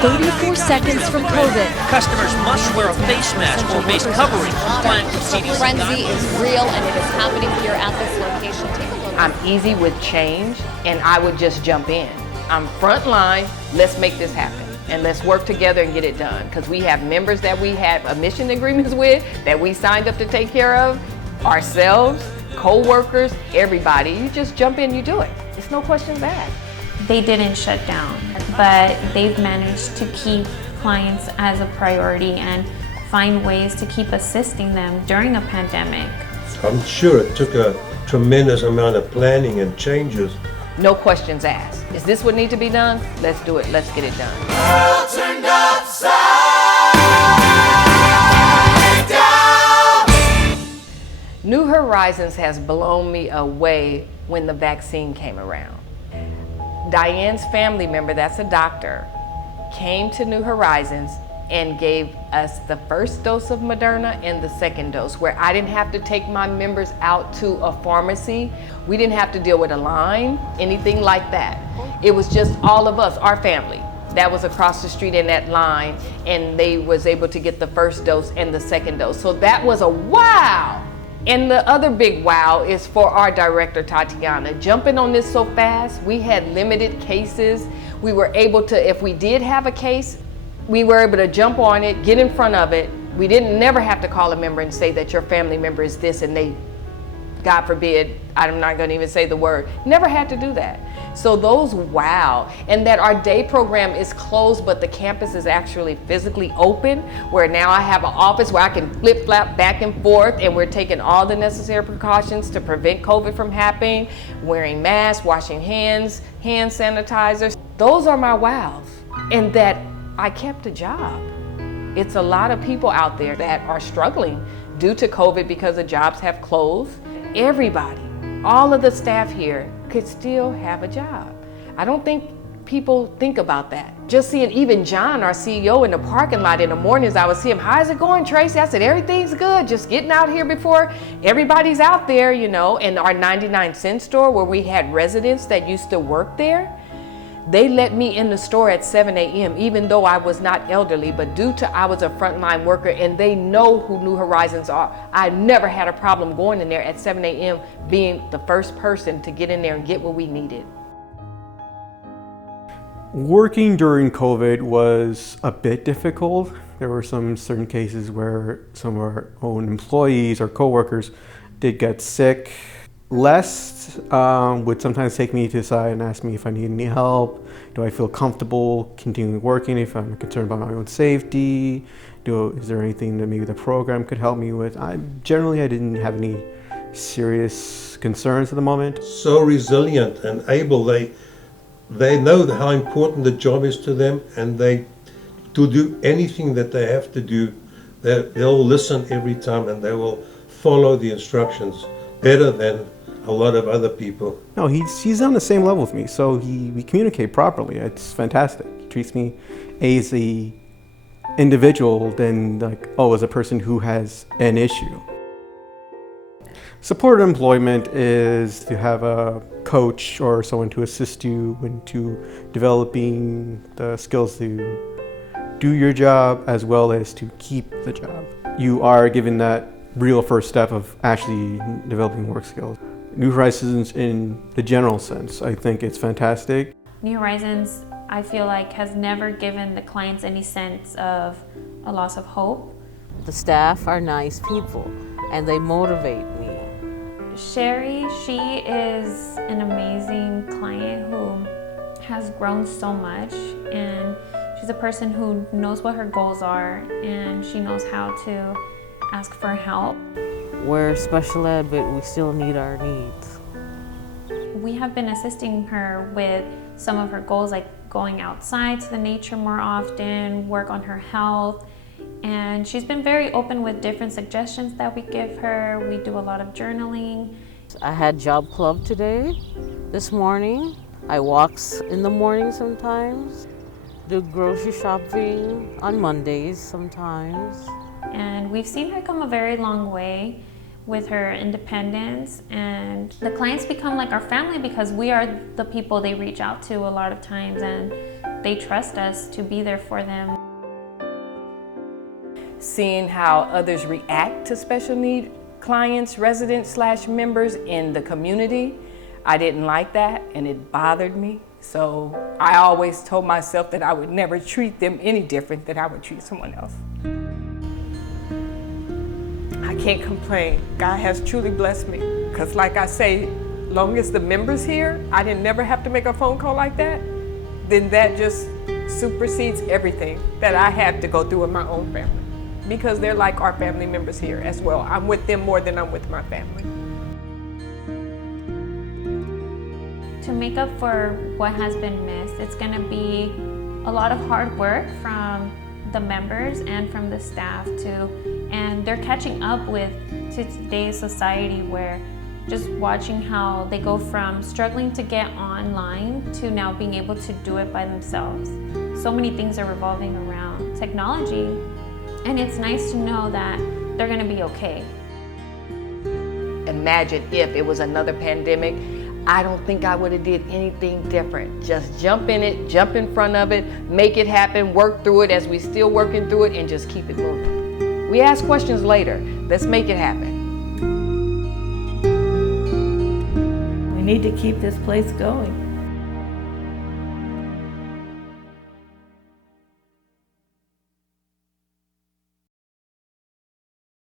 34 seconds from COVID. Customers must wear a face mask or face covering compliant with CDC Frenzy guidelines. is real and it is happening here at this location. Take a look. I'm easy with change and I would just jump in. I'm frontline, let's make this happen. And let's work together and get it done. Because we have members that we had mission agreements with, that we signed up to take care of, ourselves, co-workers, everybody. You just jump in, you do it. It's no questions asked. They didn't shut down, but they've managed to keep clients as a priority and find ways to keep assisting them during a pandemic. I'm sure it took a tremendous amount of planning and changes. No questions asked. Is this what needs to be done? Let's do it. Let's get it done. World turned upside down. New Horizons has blown me away when the vaccine came around. Diane's family member, that's a doctor, came to New Horizons and gave us the first dose of Moderna and the second dose, where I didn't have to take my members out to a pharmacy. We didn't have to deal with a line, anything like that. It was just all of us, our family, that was across the street in that line, and they was able to get the first dose and the second dose. So that was a wow. And the other big wow is for our director, Tatiana, jumping on this so fast. We had limited cases. We were able to, if we did have a case, we were able to jump on it, get in front of it. We didn't never have to call a member and say that your family member is this and they, God forbid, I'm not gonna even say the word, never had to do that. So those wow, and that our day program is closed, but the campus is actually physically open, where now I have an office where I can flip-flap back and forth, and we're taking all the necessary precautions to prevent COVID from happening, wearing masks, washing hands, hand sanitizers. Those are my wows, and that I kept a job. It's a lot of people out there that are struggling due to COVID because the jobs have closed. Everybody, all of the staff here could still have a job. I don't think people think about that. Just seeing even John, our CEO, in the parking lot in the mornings, I would see him, how's it going, Tracy? I said, everything's good, just getting out here before everybody's out there, you know. And our 99-cent store where we had residents that used to work there, they let me in the store at 7 a.m. even though I was not elderly, but due to I was a frontline worker and they know who New Horizons are, I never had a problem going in there at 7 a.m. being the first person to get in there and get what we needed. Working during COVID was a bit difficult. There were some certain cases where some of our own employees or coworkers did get sick. Les would sometimes take me to the side and ask me if I need any help. Do I feel comfortable continuing working if I'm concerned about my own safety? Is there anything that maybe the program could help me with? I didn't have any serious concerns at the moment. So resilient and able, they know how important the job is to them, and to do anything that they have to do, they'll listen every time and they will follow the instructions better than a lot of other people. No, he's on the same level with me, so we communicate properly. It's fantastic. He treats me as a individual than as a person who has an issue. Supported employment is to have a coach or someone to assist you into developing the skills to do your job as well as to keep the job. You are given that real first step of actually developing work skills. New Horizons in the general sense, I think it's fantastic. New Horizons, I feel like, has never given the clients any sense of a loss of hope. The staff are nice people and they motivate me. Sherry, she is an amazing client who has grown so much, and she's a person who knows what her goals are and she knows how to ask for help. We're special ed, but we still need our needs. We have been assisting her with some of her goals, like going outside to the nature more often, work on her health, and she's been very open with different suggestions that we give her. We do a lot of journaling. I had job club today, this morning. I walks in the morning sometimes, do grocery shopping on Mondays sometimes. And we've seen her come a very long way with her independence, and the clients become like our family because we are the people they reach out to a lot of times, and they trust us to be there for them. Seeing how others react to special need clients, residents / members in the community, I didn't like that and it bothered me. So I always told myself that I would never treat them any different than I would treat someone else. I can't complain. God has truly blessed me. Because like I say, long as the members here, I didn't never have to make a phone call like that, then that just supersedes everything that I had to go through in my own family. Because they're like our family members here as well. I'm with them more than I'm with my family. To make up for what has been missed, it's going to be a lot of hard work from the members and from the staff too. And they're catching up with today's society where just watching how they go from struggling to get online to now being able to do it by themselves. So many things are revolving around technology, and it's nice to know that they're going to be okay. Imagine if it was another pandemic, I don't think I would have did anything different. Just jump in it, jump in front of it, make it happen, work through it as we still working through it, and just keep it moving. We ask questions later. Let's make it happen. We need to keep this place going.